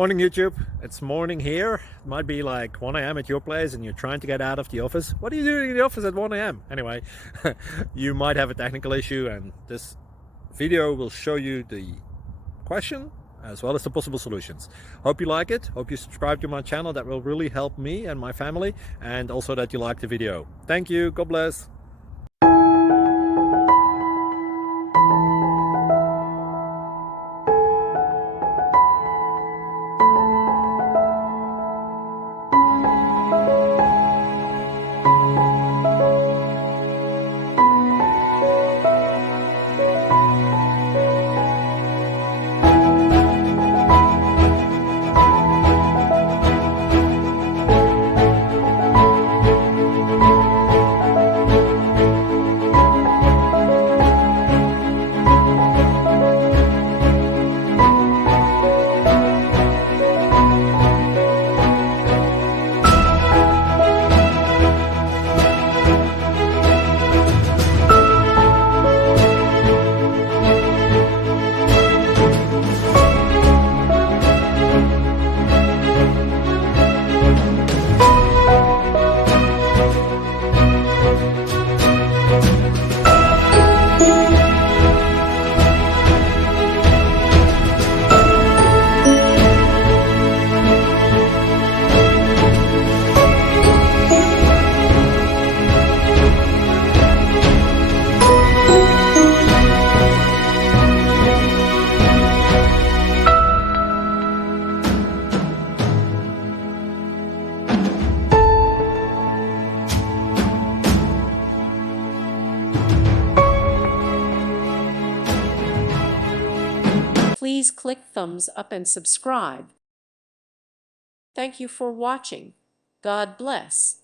Morning YouTube, it's morning here. It might be like 1 a.m. at your place and you're trying to get out of the office. What are you doing in the office at 1 a.m.? Anyway, you might have a technical issue and this video will show you the question as well as the possible solutions. Hope you like it, hope you subscribe to my channel. That will really help me and my family, and also that you like the video. Thank you, God bless. Please click thumbs up and subscribe. Thank you for watching. God bless.